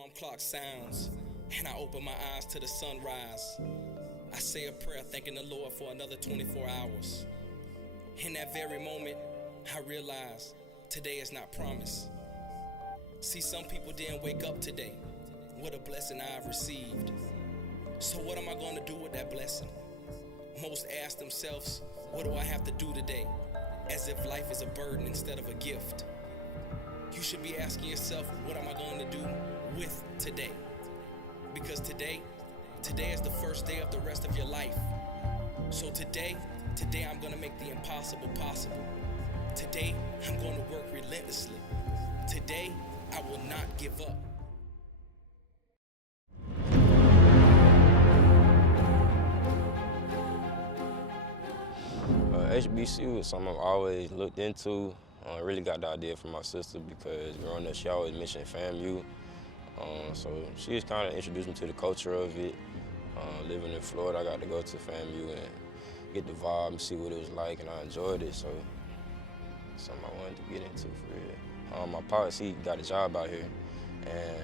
alarm clock sounds, and I open my eyes to the sunrise. I say a prayer thanking the Lord for another 24 hours. In that very moment, I realize today is not promised. See, some people didn't wake up today. What a blessing I've received. So what am I going to do with that blessing? Most ask themselves, what do I have to do today? As if life is a burden instead of a gift. You should be asking yourself, what am I going to do with today? Because today is the first day of the rest of your life. So today I'm going to make the impossible possible. Today, I'm going to work relentlessly. Today, I will not give up. HBCU is something I've always looked into. I really got the idea from my sister because growing up, she always mentioned FAMU. So she just kind of introduced me to the culture of it. Living in Florida, I got to go to FAMU and get the vibe and see what it was like, and I enjoyed it. So it's something I wanted to get into for real. My pops, he got a job out here, and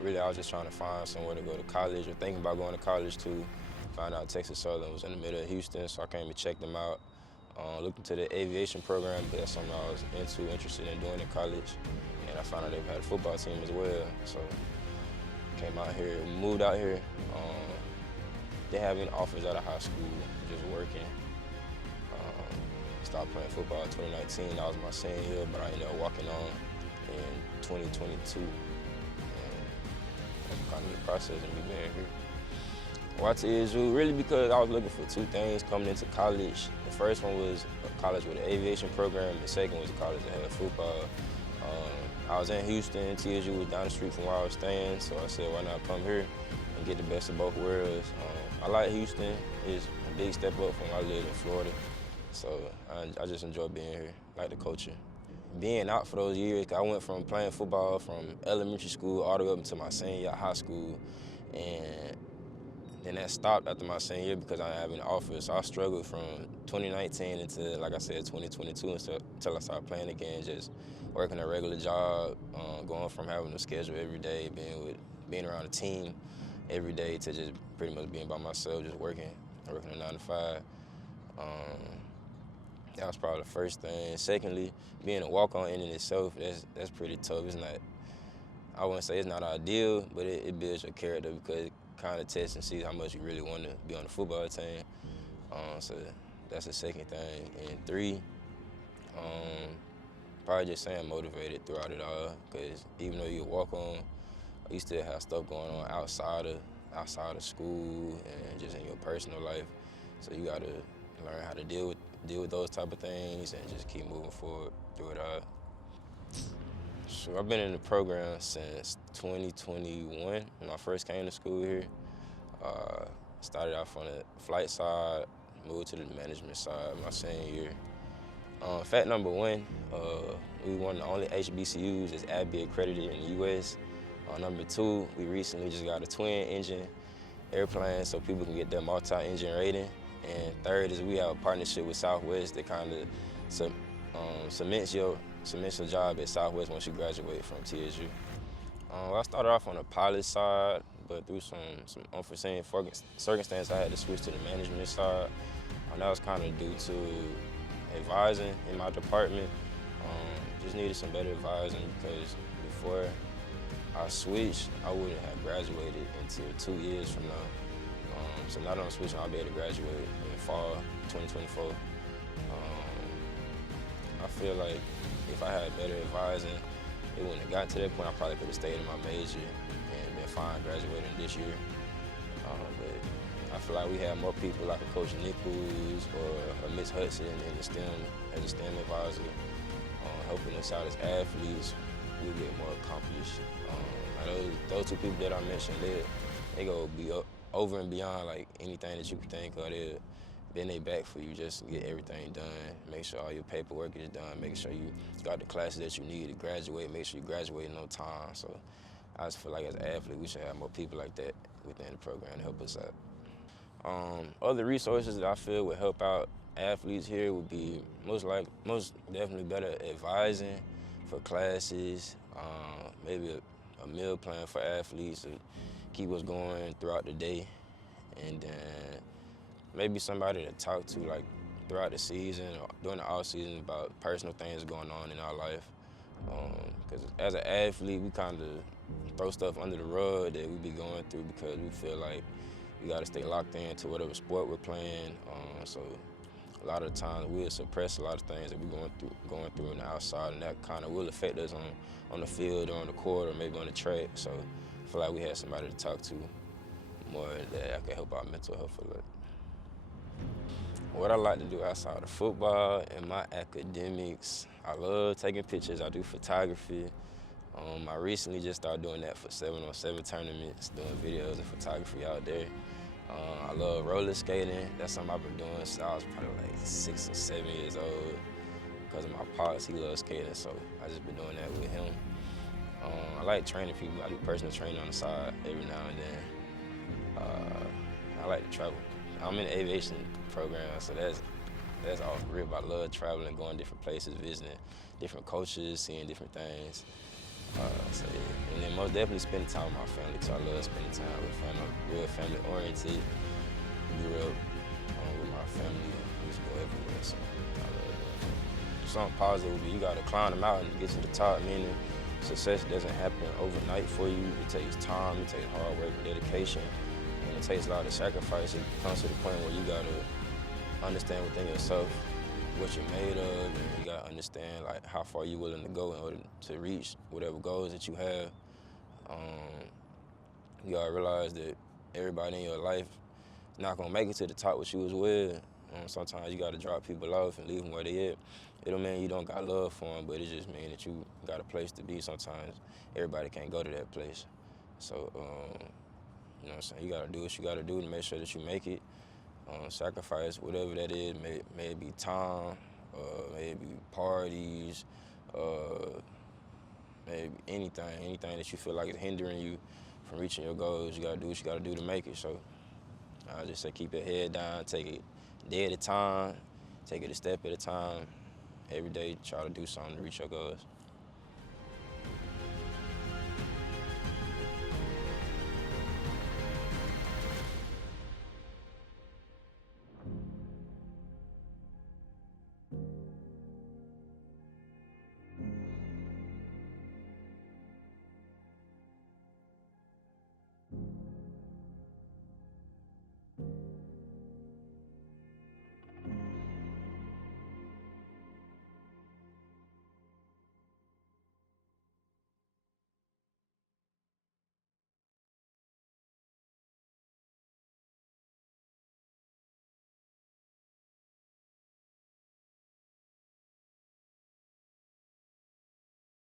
really I was just trying to find somewhere to go to college or thinking about going to college too. Found out Texas Southern was in the middle of Houston, so I came and checked them out. Looked into the aviation program because that's something I was interested in doing in college. And I found out they had a football team as well. So came out here, moved out here. Didn't have any offers out of high school, just working. Started playing football in 2019. That was my senior year, but I ended up walking on in 2022. And that's kind of the process of me being here. Why TSU? Really because I was looking for two things coming into college. The first one was a college with an aviation program. The second was a college that had football. I was in Houston. TSU was down the street from where I was staying, so I said, why not come here and get the best of both worlds? I like Houston. It's a big step up from when I lived in Florida. So I just enjoy being here, like the culture. Being out for those years, I went from playing football from elementary school all the way up until my senior year of high school. And then that stopped after my senior year because I didn't have any offers. So I struggled from 2019 until, like I said, 2022 until I started playing again, just working a regular job, going from having a schedule every day, being around a team every day to just pretty much being by myself, just working a 9 to 5. That was probably the first thing. Secondly, being a walk-on in itself, that's pretty tough. It's not, I wouldn't say it's not ideal, but it builds your character because it kind of tests and sees how much you really want to be on the football team. So that's the second thing. And three, probably just staying motivated throughout it all, because even though you walk on, you still have stuff going on outside of school and just in your personal life. So you got to learn how to deal with those type of things and just keep moving forward through it all. So I've been in the program since 2021 when I first came to school here. Started off on the flight side, moved to the management side my senior year. Fact number one, we one of the only HBCUs that's ABI accredited in the U.S. Number two, we recently just got a twin engine airplane so people can get their multi-engine rating. And third is we have a partnership with Southwest that kind of cements your job at Southwest once you graduate from TSU. I started off on the pilot side, but through some unforeseen circumstances, I had to switch to the management side. And that was kind of due to advising in my department. Just needed some better advising because before I switched, I wouldn't have graduated until 2 years from now. So now that I'm switching, I'll be able to graduate in fall 2024. I feel like if I had better advising, it wouldn't have gotten to that point. I probably could have stayed in my major and been fine graduating this year. But I feel like we have more people like a Coach Nichols or a Miss Hudson in the STEM as a STEM advisor, helping us out as athletes. We'll get more accomplished. Those two people that I mentioned, they go over and beyond like anything that you can think of. They'll bend their back for you just to get everything done, make sure all your paperwork is done, make sure you got the classes that you need to graduate, make sure you graduate in no time. So I just feel like as an athlete, we should have more people like that within the program to help us out. Other resources that I feel would help out athletes here would be most definitely better advising for classes, maybe a meal plan for athletes to keep us going throughout the day, and then maybe somebody to talk to like throughout the season or during the off season about personal things going on in our life. Because as an athlete, we kind of throw stuff under the rug that we be going through because we feel like we got to stay locked into whatever sport we're playing. So a lot of the times we'll suppress a lot of things that we're going through on the outside, and that kind of will affect us on the field or on the court or maybe on the track. So I feel like we had somebody to talk to more that could help our mental health a lot. What I like to do outside of football and my academics, I love taking pictures. I do photography. I recently just started doing that for 7-on-7 tournaments, doing videos and photography out there. I love roller skating. That's something I've been doing since I was probably like 6 or 7 years old. Because of my pops, he loves skating, so I just been doing that with him. I like training people. I do personal training on the side every now and then. I like to travel. I'm in the aviation program, so that's off the rip. I love traveling, going different places, visiting different cultures, seeing different things. So yeah. And then most definitely spending time with my family, because I love spending time with family. I'm real family oriented. Grew up with my family. We used to go everywhere, so I love that. Something positive would be you gotta climb the mountain to get to the top, meaning success doesn't happen overnight for you. It takes time, it takes hard work and dedication, and it takes a lot of sacrifice. It comes to the point where you gotta understand within yourself what you're made of, and you gotta understand like how far you're willing to go in order to reach whatever goals that you have. You gotta realize that everybody in your life is not gonna make it to the top what you was with. Sometimes you gotta drop people off and leave them where they at. It don't mean you don't got love for them, but it just means that you got a place to be. Sometimes everybody can't go to that place. So, you know what I'm saying? You gotta do what you gotta do to make sure that you make it. Sacrifice whatever that is, may it be time, may it be parties, maybe anything that you feel like is hindering you from reaching your goals. You gotta do what you gotta do to make it. So I just say keep your head down, take it day at a time, take it a step at a time. Every day try to do something to reach your goals.